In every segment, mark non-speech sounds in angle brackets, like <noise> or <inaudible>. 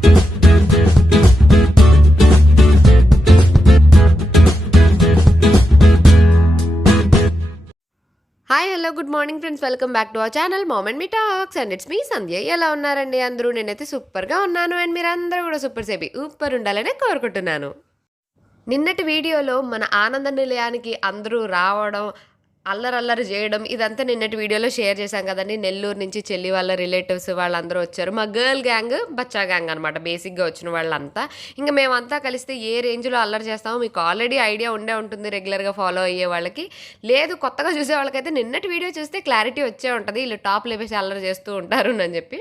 Hi hello good morning friends welcome back to our channel moment me talks and it's me Sandhya ఎలా ఉన్నారండి అందరూ? నేనైతే సూపర్గా ఉన్నాను అండ్ మీరు అందరూ కూడా సూపర్ సేపి సూపర్ ఉండాలనే కోరుకుంటున్నాను. నిన్నటి వీడియోలో మన ఆనంద నిలయానికి అందరూ రావడం అల్లరల్లరి చేయడం ఇదంతా నిన్నటి వీడియోలో షేర్ చేశాం కదండి. నెల్లూరు నుంచి చెల్లి వాళ్ళ రిలేటివ్స్ వాళ్ళందరూ వచ్చారు. మా గర్ల్ గ్యాంగ్ బచ్చా గ్యాంగ్ అనమాట బేసిక్గా వచ్చిన వాళ్ళంతా. ఇంకా మేమంతా కలిస్తే ఏ రేంజ్లో అల్లరి చేస్తామో మీకు ఆల్రెడీ ఐడియా ఉండే ఉంటుంది రెగ్యులర్గా ఫాలో అయ్యే వాళ్ళకి. లేదు కొత్తగా చూసే వాళ్ళకైతే నిన్నటి వీడియో చూస్తే క్లారిటీ వచ్చే ఉంటుంది. వీళ్ళు టాప్ లేపేసి అల్లరి చేస్తూ ఉంటారు అని చెప్పి.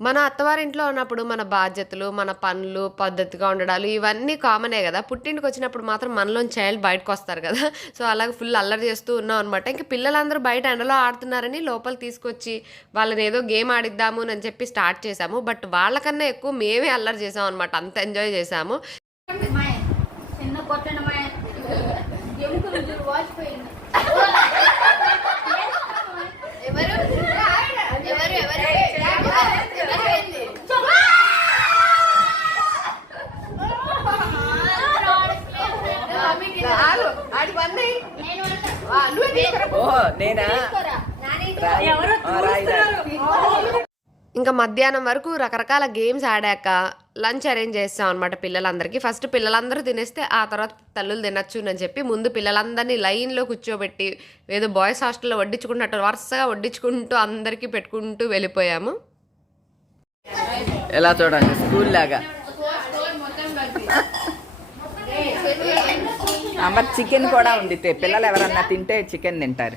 మన అత్తవారింట్లో ఉన్నప్పుడు మన బాధ్యతలు మన పనులు పద్ధతిగా ఉండడాలు ఇవన్నీ కామనే కదా. పుట్టింటికి వచ్చినప్పుడు మాత్రం మనలోని చైల్డ్ బయటకు వస్తారు కదా. సో అలాగే ఫుల్ అల్లరి చేస్తూ ఉన్నాం అనమాట ఇంకా పిల్లలందరూ బయట ఎండలో ఆడుతున్నారని లోపల తీసుకొచ్చి వాళ్ళని ఏదో గేమ్ ఆడిద్దాము అని చెప్పి స్టార్ట్ చేశాము. బట్ వాళ్ళకన్నా ఎక్కువ మేమే అల్లరి చేసాం అనమాట అంత ఎంజాయ్ చేసాము చిన్న కొట్టన ఎముకలు చూడు వాచిపోయింది ఎవరు ఎవరు ఎవరు ఓహో నేనా రాయి. ఆ, రాయి, రాయి. ఇంకా మధ్యాహ్నం వరకు రకరకాల గేమ్స్ ఆడాక లంచ్ అరేంజ్ చేస్తాం అనమాట పిల్లలందరికీ. ఫస్ట్ పిల్లలందరూ తినేస్తే ఆ తర్వాత తల్లులు తినచ్చు అని చెప్పి ముందు పిల్లలందరినీ లైన్లో కూర్చోబెట్టి ఏదో బాయ్స్ హాస్టల్లో వడ్డించుకున్నట్టు వరుసగా వడ్డించుకుంటూ అందరికీ పెట్టుకుంటూ వెళ్ళిపోయాము. ఎలా చూడండి? స్కూల్ లాగా. <laughs> చికెన్ కూడా ఉంది. తే. పిల్లలు ఎవరన్నా తింటే చికెన్ తింటారు.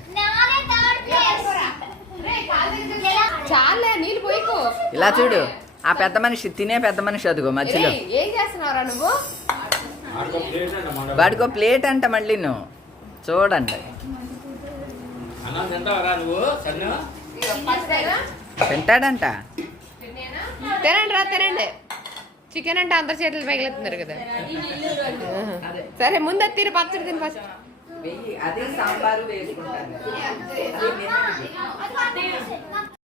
చాలే నీళ్ళు పోయికో. ఇలా చూడు ఆ పెద్ద మనిషి తినే పెద్ద మనిషి అదిగో మధ్యలో. ఏం చేస్తున్నారా నువ్వు? వాడికో ప్లేట్ అంట మళ్ళీ నువ్వు. చూడండి. తింటాడంట. తినండి రా తినండి. చికెన్ అంటే అందరి చేతులు పగిలిస్తున్నారు కదా. సరే ముందు తిని పచ్చడి తిని ఫస్ట్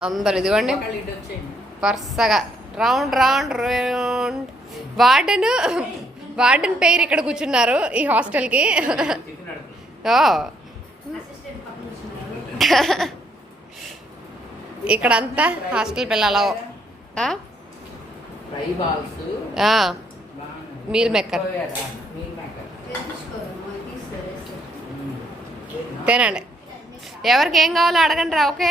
అందరు ఇదిగోండి. వరుసగా. Round round round. Warden warden పేరు ఇక్కడ కూర్చున్నారు ఈ హాస్టల్కి. ఓ. ఇక్కడంతా హాస్టల్ పిల్లలు. Meal maker. తినండి. ఎవరికి ఏం కావాలో అడగండి రా ఓకే?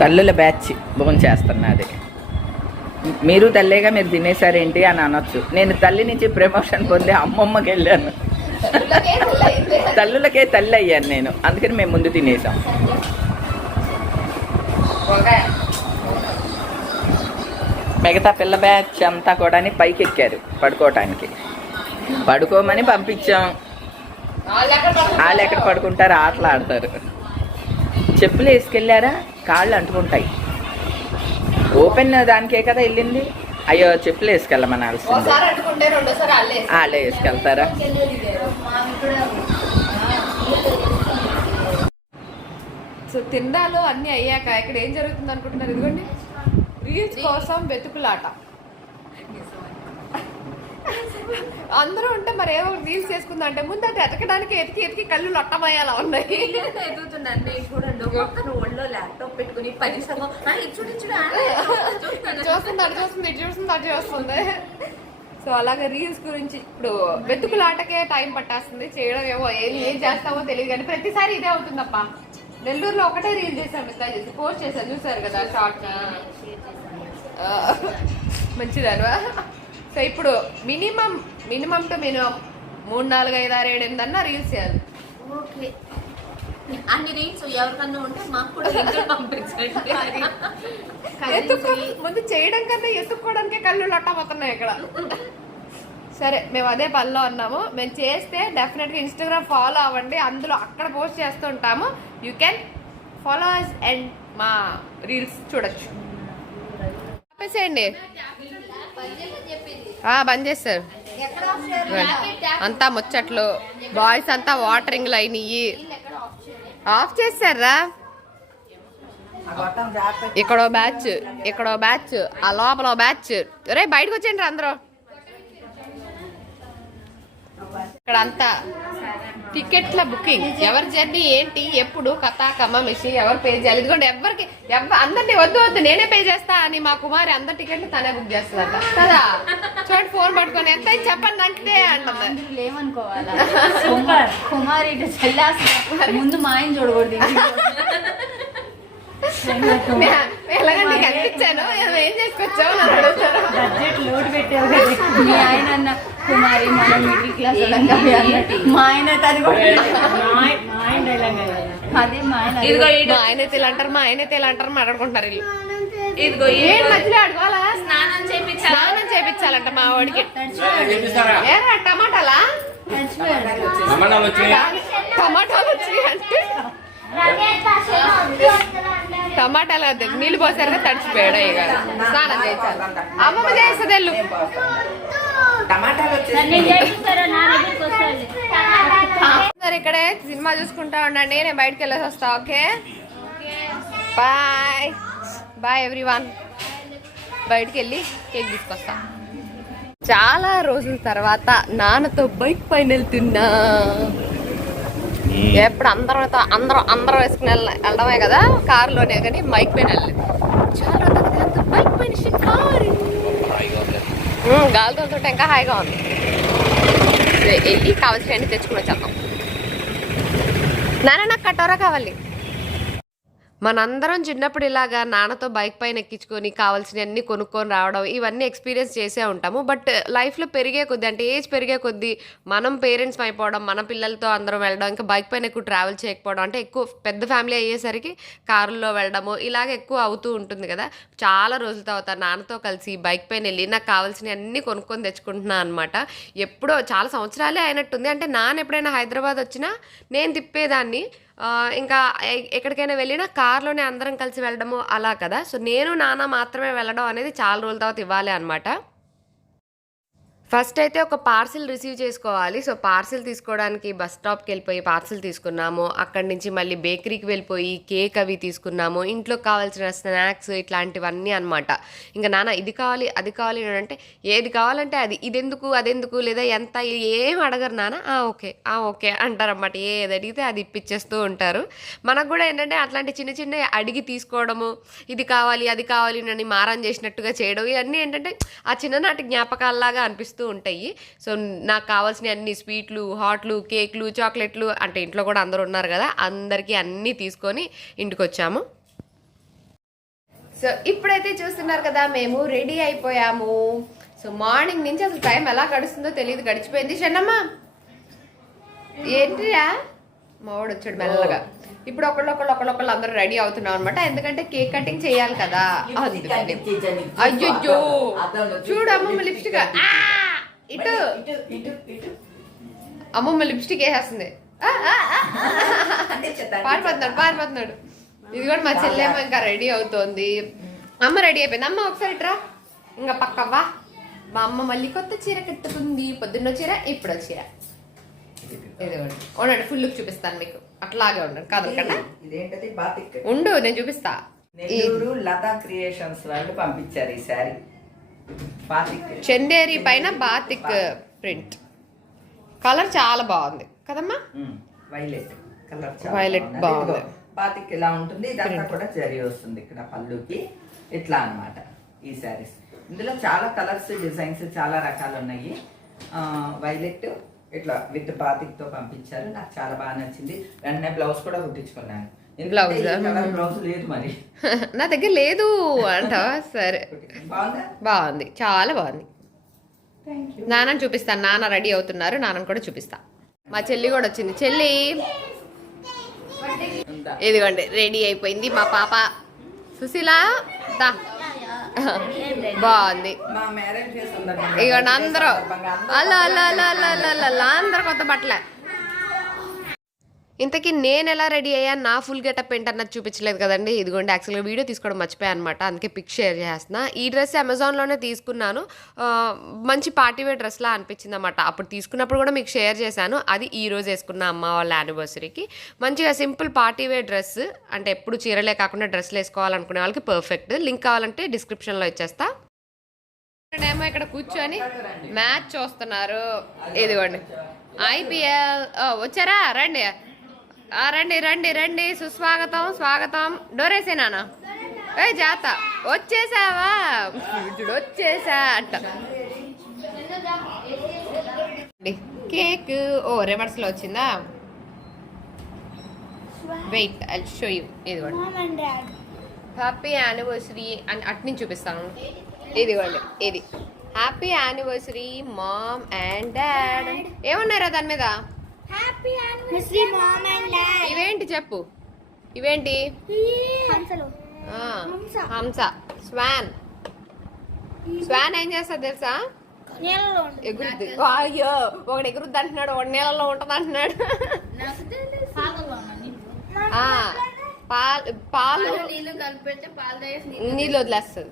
తల్లుల బ్యాచ్ భోజనం చేస్తున్నది. మీరు తల్లేగా మీరు తినేసారేంటి అని అనొచ్చు. నేను తల్లి నుంచి ప్రమోషన్ పొంది అమ్మమ్మకి వెళ్ళాను. తల్లులకే తల్లి అయ్యాను నేను. అందుకని మేము ముందు తినేసాం మిగతా పిల్ల బ్యాచ్ అంతా కూడా పైకి ఎక్కారు పడుకోవటానికి పడుకోమని పంపించాం. వాళ్ళు ఎక్కడ పడుకుంటారు? ఆటలు ఆడతారు. చెప్పులు వేసుకెళ్ళారా? కాళ్ళు అంటుకుంటాయి. ఓపెన్ దానికే కదా వెళ్ళింది. అయ్యో చెప్పులు వేసుకెళ్ళమనాల్సింది వాళ్ళే వేసుకెళ్తారా. సో తిండాలు అన్ని అయ్యాక ఇక్కడ ఏం జరుగుతుంది అనుకుంటున్నారు ఇదిగోండి. రీల్స్ కోసం వెతుకులాట. అందరూ ఉంటే మరి ఏమో రీల్స్ చేసుకుందా అంటే ముందు అంటే ఎతకడానికి ఎతికి ఎతికి కళ్ళు లట్టమయ్యేలా ఉన్నాయి. ఎదుగుతున్నాను నేను చూడండి ఒక పక్కన ఒళ్ళో ల్యాప్టాప్ పెట్టుకుని పని సగం చూడు. చూస్తుంది అటు చూస్తుంది ఇటు చూస్తుంది అటు చూస్తుంది. సో అలాగే రీల్స్ గురించి ఇప్పుడు వెతుకులాటకే టైం పట్టేస్తుంది. చేయడం ఏమో ఏం ఏం చేస్తామో తెలియదు కానీ ప్రతిసారి ఇదే అవుతుందప్ప. నెల్లూరులో ఒకటే రీల్ చేశాను మిగతా చేసి. పోస్ట్ చేశాను చూసారు కదా షార్ట్ మంచిదను సో ఇప్పుడు మినిమం మినిమం టు మినిమం మూడు నాలుగు ఐదు ఆరు ఏడు ఎనిమిది అన్న రీల్స్ చేయాలి. ఓకే. అన్ని రీల్స్ ఎవరికన్నా ఉంటే మాకు కూడా పంపించండి. ముందు చేయడం కన్నా ఎత్తుక్కోవడానికే కళ్ళు లట్టపోతున్నాయి ఇక్కడ. సరే మేము అదే పనిలో ఉన్నాము. మేము చేస్తే డెఫినెట్గా ఇన్స్టాగ్రామ్ ఫాలో అవ్వండి. అందులో అక్కడ పోస్ట్ చేస్తూ ఉంటాము you can follow us and మా రీల్స్ చూడొచ్చు. ఆపేసేయండి. బంద్ చేస్తారు. అంతా ముచ్చట్లు బాయ్స్ అంతా వాటరింగ్లు అయినాయి. ఆఫ్ జాగ్రత్త. ఇక్కడో బ్యాచ్ ఇక్కడో బ్యాచ్ ఆ లోపల బ్యాచ్ రే బయటకు వచ్చేయండి అందరూ. ఇక్కడ అంతా టికెట్ల బుకింగ్. ఎవరి జర్నీ ఏంటి ఎప్పుడు కథా కమ్మ మిషి ఎవరు పే చేయాలి? ఇదిగోండి ఎవరికి ఎవ అందరినీ వద్దు వద్దు నేనే పే చేస్తా అని మా కుమారి అందరి టికెట్లు తనే బుక్ చేస్తుందట. కదా? చూడండి ఫోన్ పట్టుకొని ఎంత చెప్పండి అంటే అంటుంది. అందరూ ఏమనుకోవాలా <laughs> కుమార్ ముందు మా ఆయన చూడకూడదు. నే- ఎలాగ నీకు అనిపించాను. ఏం చేసుకొచ్చావు? బడ్జెట్ లోడ్ పెట్టావు మీ ఆయన అన్న కుమారి మనం మిడిల్ క్లాస్. మా ఆయన అది అదే. మా ఆయన అది ఇదిగో మా ఆయన అయితే ఇలా అంటారు మా ఆయన అయితే ఇలా అంటారు మాట్లాడుకుంటారు వీళ్ళు. ఇదిగో ఏంటి మధ్యలో అడగాలా? స్నానం చేపించాలి? స్నానం చేపించాలంట మా వాడికి. ఏరా టమాటాలా? టమాటాలు వచ్చినాయి అంటే టమాటాలు వద్దు. నీళ్ళు పోసారుగా తడిచిపోయాడు ఇక స్నానం చేయించాలి. అమ్మమ్మ చేస్తుంది వెళ్ళు. ఇక్కడే సినిమా చూసుకుంటా ఉండండి నేను బయటకు వెళ్ళేసి వస్తా ఓకే? బాయ్. Bye everyone. బయటికి వెళ్ళి కేక్ తీసుకొస్తా. చాలా రోజుల తర్వాత నాన్నతో బైక్ పైన వెళ్తున్నా. ఎప్పుడు అందరం అందరం అందరం వేసుకుని వెళ్ళ వెళ్ళడమే కదా కారులోనే కానీ బైక్ పైన వెళ్ళలేదు చాలా పైన షికారు గాలి తోలుతుంటే ఇంకా హాయిగా ఉంది. వెళ్ళి కావాల్సిన తెచ్చుకుని వచ్చేద్దాం. నాన్న నాకు కటోరా కావాలి. మనందరం చిన్నప్పుడు ఇలాగా నాన్నతో బైక్ పైన ఎక్కించుకొని కావాల్సినవన్నీ కొనుక్కొని రావడం ఇవన్నీ ఎక్స్పీరియన్స్ చేసే ఉంటాము. బట్ లైఫ్లో పెరిగే కొద్దీ అంటే ఏజ్ పెరిగే కొద్దీ మనం పేరెంట్స్ అయిపోవడం మన పిల్లలతో అందరం వెళ్ళడం ఇంకా బైక్ పైన ఎక్కువ ట్రావెల్ చేయకపోవడం అంటే ఎక్కువ పెద్ద ఫ్యామిలీ అయ్యేసరికి కారులో వెళ్ళడము ఇలాగ ఎక్కువ అవుతూ ఉంటుంది కదా. చాలా రోజుల తర్వాత నాన్నతో కలిసి బైక్ పైన వెళ్ళి నాకు కావాల్సినవి అన్నీ కొనుక్కొని తెచ్చుకుంటున్నాను అనమాట ఎప్పుడో చాలా సంవత్సరాలే అయినట్టుంది. అంటే నాన్న ఎప్పుడైనా హైదరాబాద్ వచ్చినా నేను తిప్పేదాన్ని. ఇంకా ఎక్కడికైనా వెళ్ళినా కార్లోనే అందరం కలిసి వెళ్ళడము అలా కదా. సో నేను నాన్న మాత్రమే వెళ్ళడం అనేది చాలా రోజుల తర్వాత ఇవ్వాలి అనమాట ఫస్ట్ అయితే ఒక పార్సిల్ రిసీవ్ చేసుకోవాలి. సో పార్సిల్ తీసుకోవడానికి బస్ స్టాప్కి వెళ్ళిపోయి పార్సిల్ తీసుకున్నాము. అక్కడి నుంచి మళ్ళీ బేకరీకి వెళ్ళిపోయి కేక్ అవి తీసుకున్నాము. ఇంట్లో కావాల్సిన స్నాక్స్ ఇట్లాంటివన్నీ అనమాట ఇంకా నాన్న ఇది కావాలి అది కావాలి అంటే ఏది కావాలంటే అది. ఇదెందుకు అదెందుకు లేదా ఎంత ఏం అడగరు నాన్న. "ఆ, ఓకే ఆ, ఓకే అంటారన్నమాట. ఏది అడిగితే అది ఇప్పించేస్తూ ఉంటారు. మనకు కూడా ఏంటంటే అట్లాంటి చిన్న చిన్న అడిగి తీసుకోవడము ఇది కావాలి అది కావాలి అని మారం చేసినట్టుగా చేయడం ఇవన్నీ ఏంటంటే ఆ చిన్ననాటి జ్ఞాపకాల్లాగా అనిపిస్తూ ఉంటాయి. సో నాకు కావాల్సిన అన్ని స్వీట్లు హాట్లు కేక్లు చాక్లెట్లు అంటే ఇంట్లో కూడా అందరూ ఉన్నారు కదా అందరికీ అన్నీ తీసుకొని ఇంటికి వచ్చాము సో ఇప్పుడైతే చూస్తున్నారు కదా మేము రెడీ అయిపోయాము. సో మార్నింగ్ నుంచి అసలు టైం ఎలా గడుస్తుందో తెలియదు గడిచిపోయింది. చెన్నమ్మ ఏంటిరా మావాడు వచ్చాడు మెల్లగా. ఇప్పుడు ఒకళ్ళు ఒకళ్ళు ఒకళ్ళు ఒకళ్ళు అందరూ రెడీ అవుతున్నాం అనమాట ఎందుకంటే కేక్ కటింగ్ చేయాలి కదా. అయ్యో చూడు అమ్మమ్మ లిప్స్టిక్. ఇటు. అమ్మమ్మ లిప్స్టిక్ వేసేస్తుంది. పారిపోతున్నాడు పారిపోతున్నాడు. ఇది కూడా మా చెల్లెమ్మ ఇంకా రెడీ అవుతోంది. అమ్మ రెడీ అయిపోయింది. అమ్మ ఒకసారి ఇట్రా. ఇంకా పక్కవ్వా మా అమ్మ మళ్ళీ కొత్త చీర కట్టుకుంది. పొద్దున్న చీర ఇప్పుడు చీర. ఉండండి ఫుల్ లుక్ చూపిస్తాను మీకు. అట్లాగే ఉండండి కాదు ఉండు నేను చూపిస్తా. లతా క్రియేషన్స్ వాళ్ళు పంపించారు ఈ శారీ. చందేరి పైన బాతిక్ ప్రింట్. కలర్ చాలా బాగుంది. కదమ్మా? వైలెట్ కలర్ Violet బాగుంది. బాతిక్ ఇలా ఉంటుంది? ఇదంతా కూడా జరీ వస్తుంది ఇక్కడ పళ్ళుకి. ఇట్లా అన్నమాట ఈ శారీస్. ఇందులో చాలా కలర్స్ డిజైన్స్ చాలా రకాలు ఉన్నాయి. వైలెట్ ఇట్లా విత్ బాతిక్తో పంపించారు. నాకు చాలా బాగా నచ్చింది. వెంటనే బ్లౌజ్ కూడా కుట్టించుకున్నాను? బ్లౌజ్ <laughs> నా దగ్గర లేదు అంటావా? సరే. <laughs> బాగుందా? చాలా బాగుంది. నాన్నని చూపిస్తాను. నాన్న రెడీ అవుతున్నారు. నాన్నని కూడా చూపిస్తా. మా చెల్లి కూడా వచ్చింది. చెల్లి! ఇదిగోండి. రెడీ అయిపోయింది. మా పాప. సుశీల దా. <laughs> బాగుంది. మా మ్యారేజ్ డే సందర్భంగా ఇగోండి అందరూ అలా అలా అలా అలా. అందరు కొత్త బట్టలే. ఇంతకీ నేను ఎలా రెడీ అయ్యాను నా ఫుల్ గెటప్ ఏంటన్నది చూపించలేదు కదండి. ఇదిగోండి యాక్చువల్గా వీడియో తీసుకోవడం మర్చిపోయాను అనమాట అందుకే పిక్ షేర్ చేస్తున్నా. ఈ డ్రెస్ అమెజాన్లోనే తీసుకున్నాను. మంచి పార్టీ వేర్ డ్రెస్లా అనిపించింది అనమాట అప్పుడు తీసుకున్నప్పుడు కూడా మీకు షేర్ చేశాను. అది ఈ రోజు వేసుకున్న అమ్మ వాళ్ళ యానివర్సరీకి మంచిగా సింపుల్ పార్టీ వేర్ డ్రెస్ అంటే ఎప్పుడు చీరలే కాకుండా డ్రెస్లు వేసుకోవాలనుకునే వాళ్ళకి పర్ఫెక్ట్ లింక్ కావాలంటే డిస్క్రిప్షన్లో ఇచ్చేస్తా. ఏమో ఇక్కడ కూర్చొని మ్యాచ్ చూస్తున్నారు. ఇదిగోండి. ఐపీఎల్ వచ్చారా? రండి. రండి రండి రండి. సుస్వాగతం స్వాగతం. డోరేసేనా ఏ జాత. వచ్చేసావా? చూడు వచ్చేసా అంట. కేక్. ఓ రివర్స్లో వచ్చిందా? Wait I show you. ఇదిగోండి. హ్యాపీ యానివర్సరీ అని అట్నుంచి చూపిస్తాను. ఇదిగోండి ఇది. Happy anniversary mom and dad. ఏమన్నారా దాని మీద? ఇవేంటి చెప్పు? ఇవేంటి? హంసలు. ఆ, హంస. హంస. స్వాన్. స్వాన్ ఏం చేస్తా తెలుసా? ఎగురుద్ది. అయ్యో ఒకడు ఎగురుద్ది అంటున్నాడు ఒకటి నీళ్ళలో ఉంటుంది అంటున్నాడు. పాలు పాలు నీళ్ళు వదిలేస్తుంది.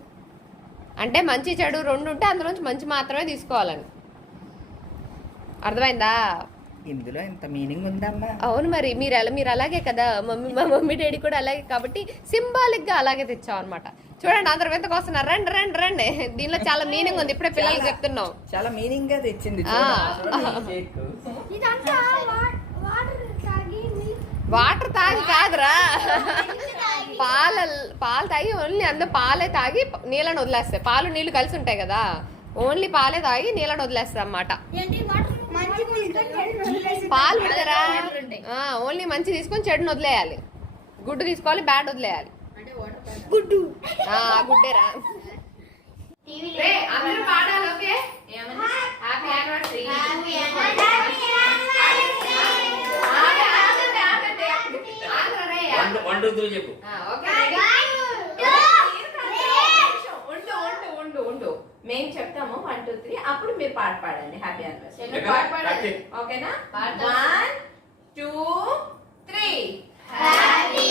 అంటే మంచి చెడు రెండు ఉంటే అందులోంచి మంచి మాత్రమే తీసుకోవాలని. అర్థమైందా? ఇందులో ఎంత మీనింగ్ ఉందమ్మా. అవును మరి మీరు ఎలా మీరు అలాగే కదా మమ్మీ మా మమ్మీ డాడీ కూడా అలాగే కాబట్టి సింబాలిక్గా అలాగే తెచ్చాం అనమాట చూడండి అందరు ఎంతకు వస్తున్నారు రండి రండి రండి. దీనిలో చాలా మీనింగ్ ఉంది. ఇప్పుడే పిల్లలకి చెప్తున్నాం. చాలా మీనింగ్గా తెచ్చింది <laughs> వాటర్ తాగి నీ- వాటర్ తాగి కాదురా. పాల పాలు తాగి ఓన్లీ అందరూ పాలే తాగి నీళ్ళని వదిలేస్తాయి. పాలు నీళ్ళు కలిసి ఉంటాయి కదా. ఓన్లీ పాలే తాగి నీళ్ళని వదిలేస్తాయి అన్నమాట. పాలు పెడతారా? ఓన్లీ మంచి తీసుకొని చెడుని వదిలేయాలి. గుడ్డు తీసుకోవాలి బ్యాడ్ వదిలేయాలి. గుడ్డు. ఆ, గుడ్డేరా. రే, అందరూ పాడాలి ఓకే? హ్యాపీ యానివర్సరీ చెప్పు ఉండు ఉండు ఉండు మేము చెప్తాము వన్ టూ త్రీ. అప్పుడు మీరు పాట పాడండి. హ్యాపీ యానివర్సరీ ఎక్కడ? పాట పాడండి. ఓకేనా. One two three. పెళ్ళి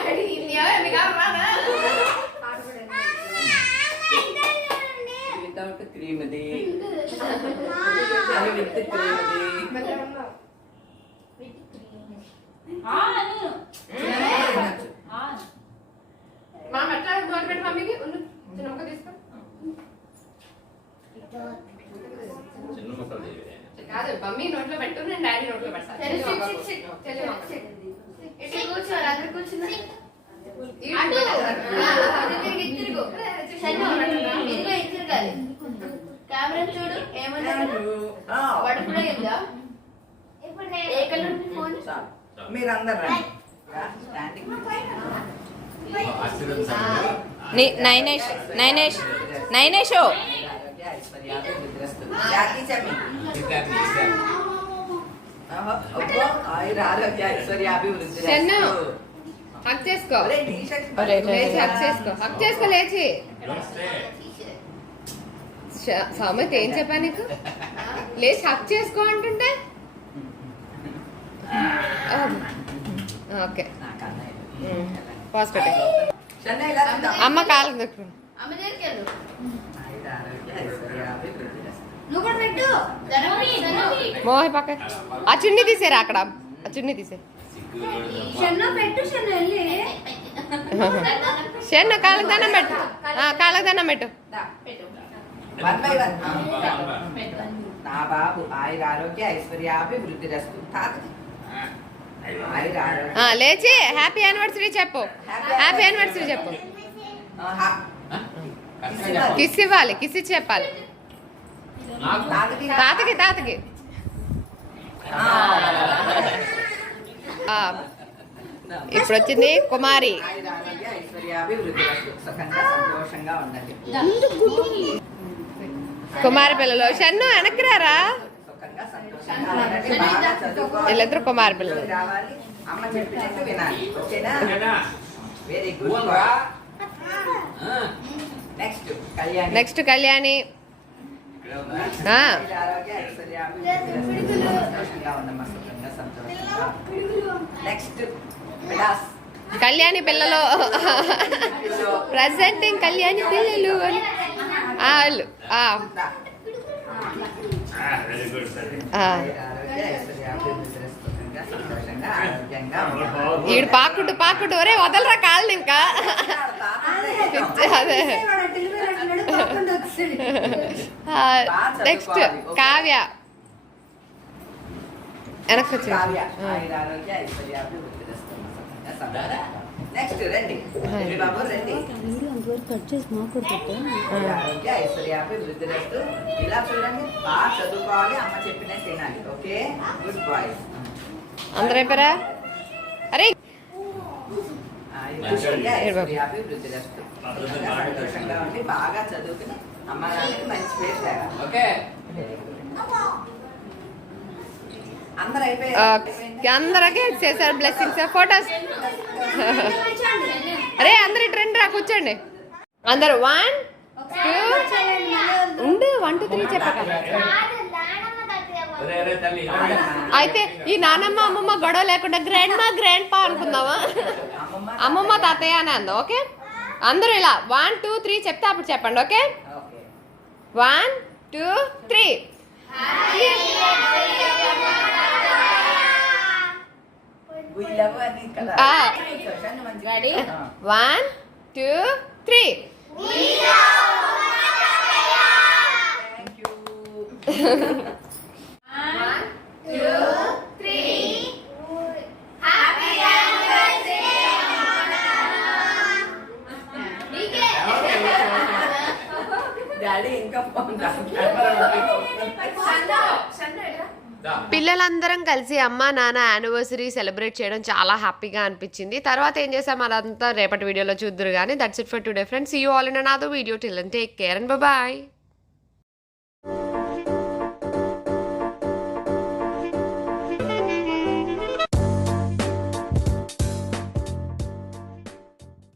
వాడి న్యాయం మీకు రాదా? వితౌట్ క్రీమ్ ది. అది విత్ క్రీమ్ ది మా మెట్ల నోటి పెట్టి మమ్మీకి ఉండు. చిన్న ముక్క తీసుకో చిన్న ముక్కలు చేయవే. కాదు మమ్మీ నోట్లో పెట్టు నేను డాడీ నోట్లో పెడతాను సరే, చెల్లి sit, ఒక- sit, sit. చెల్లి ఒక- ఇటు కూర్చోరు అందరు కూర్చున్నారు. ఈ అటు. తిరిగి ఇదిగో తిరగాలి కెమెరా చూడు ఏమన్నా వడుపుడే ఉందా? ఇప్పుడు నేను ఏ కలర్ ఉంది ఫోన్? స్టాండింగ్. ఆశీర్వదించండి. నైనేష్ నైనేష్ నైనేష్ జాకీ చెప్పి ఆయుర ఆరోగ్య చెన్ను. హక్ చేసుకో లేచి హక్ చేసుకో హక్ చేసుకో లేచి సామెత ఏం చెప్పా నీకు లేచి హక్ చేసుకో అంటుంటే ఓకే తిందాం. అమ్మ కాలు దక్కు మోహి పక్క ఆ చున్నీ తీసేరా అక్కడ. ఆ చున్నీ తీసే. షన్ను కాళ్ళకి పెట్టు. ఆ, కాళ్ళకి పెట్టు. నా బాబు ఆయుర ఆరోగ్య ఐశ్వర్యాభివృద్ధి రస్తు. లేచి హ్యాపీ యానివర్సరీ చెప్పు. హ్యాపీ యానివర్సరీ చెప్పు. కిస్ ఇవ్వాలి కిస్ ఇచ్చి చెప్పాలి. తాతకి తాతకి. ఇప్పుడు వచ్చింది కుమారి. కుమారి పిల్లలు. షన్ను వెనక్కి రారా? సుఖంగా సంతోషంగా ఉండండి బాగా చదువుకోవాలి వీళ్ళిద్దరు కుమారి పిల్లలు. రావాలి అమ్మ చెప్పినట్టు వినాలి. ఓకేనా? ఏనా? వెరీ గుడ్ ఊవన్రా? ఆ, నెక్స్ట్ కళ్యాణి. నెక్స్ట్ కళ్యాణి పిల్లలు. ప్రజెంటింగ్ కళ్యాణి పిల్లలు వాళ్ళు ఈడు పాకుడు పాకుడు ఒరే వదలరా కాళ్ళు ఇంకా? అదే. నెక్స్ట్ కావ్య. వెనక్కి వచ్చి కావ్య ఆయుర ఆరోగ్య ఐశ్వర్యాభివృద్ధి సుఖంగా సంతోషంగా నెక్స్ట్ రండి. బాబు రండి. ఆరోగ్య ఐశ్వర్యాభివృద్ధి రస్తు ఇలా చూడండి. బాగా చదువుకోవాలి అమ్మ చెప్పినట్టు వినాలి ఓకే? గుడ్ బాయ్స్ అందరూ అయిపోయారా? అరే. ఐశ్వర్యాభివృద్ధి రస్తు సంతోషంగా ఉండి బాగా చదువుకుని అమ్మ నాన్నకి మంచి పేరు ఓకే. ఓకే అందరికీ చేశారు బ్లెస్సింగ్స్ ఫొటోస్ అరే అందరు ట్రెండ్ రా కూర్చోండి. అందరు వన్ టూ ఉండు వన్ టూ త్రీ చెప్పక. అయితే ఈ నానమ్మ అమ్మమ్మ గొడవ లేకుండా గ్రాండ్ మా గ్రాండ్ పా అనుకుందామా? అమ్మమ్మ తాతయ్య అని అందా ఓకే? అందరూ ఇలా వన్ టూ త్రీ చెప్తే అప్పుడు చెప్పండి okay. Okay one two three We love అని కదా ఆ. సంతోషాన్ని మంచిగా Ready? ఆ. One two three Thank you. <laughs> Daddy ఇంకా పిల్లలందరం కలిసి అమ్మ నాన్న యానివర్సరీ సెలబ్రేట్ చేయడం చాలా హ్యాపీగా అనిపించింది. తర్వాత ఏం చేసాం అదంతా రేపటి వీడియోలో చూద్దరు కానీ that's it for today friends you all in another video till take care and bye